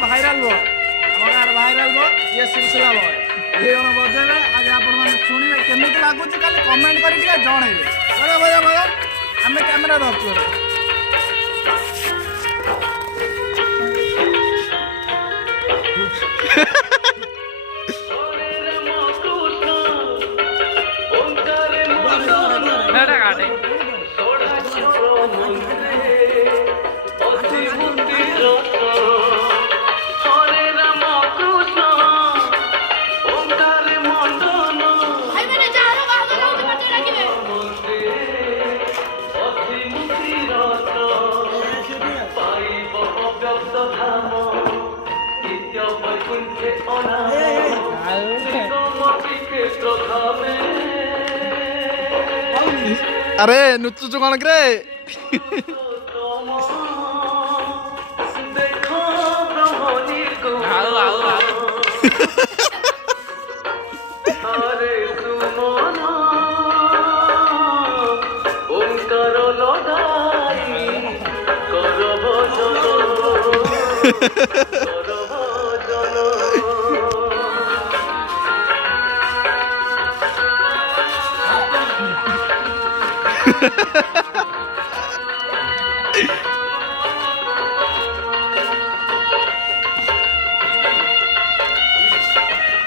viral boy viral boy ये सिलसिला boy ये बजेबे आज आपण माने सुनिबे केमिति लागुच खाली कमेंट करी के जणैबे बड़ा बड़ा बड़ा हमें कैमरा धरछु नेटा काटे अरे नुचुचु कौन करे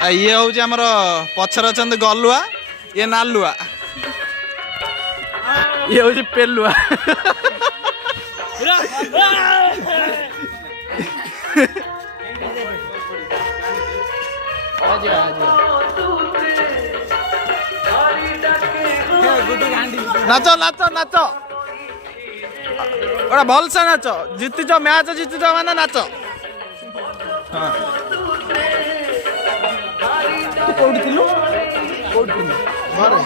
ये हूँ आमर पछर अच्छा गलुआ ये नालुआ ये हूँ पेलुआ नाच नाच नाच गोटा भल से नाच जीतिच मैच जीतिच माने नाच हाँ तू कौटी थिलु कौटी घरे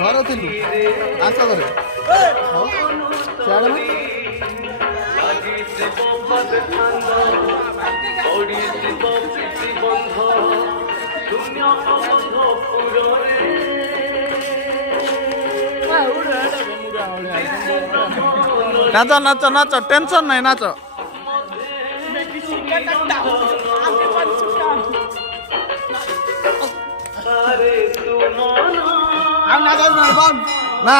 घर थिलु आस घरे हां सियाड़े में नाच नाच नाच टेंशन नहीं नाच ना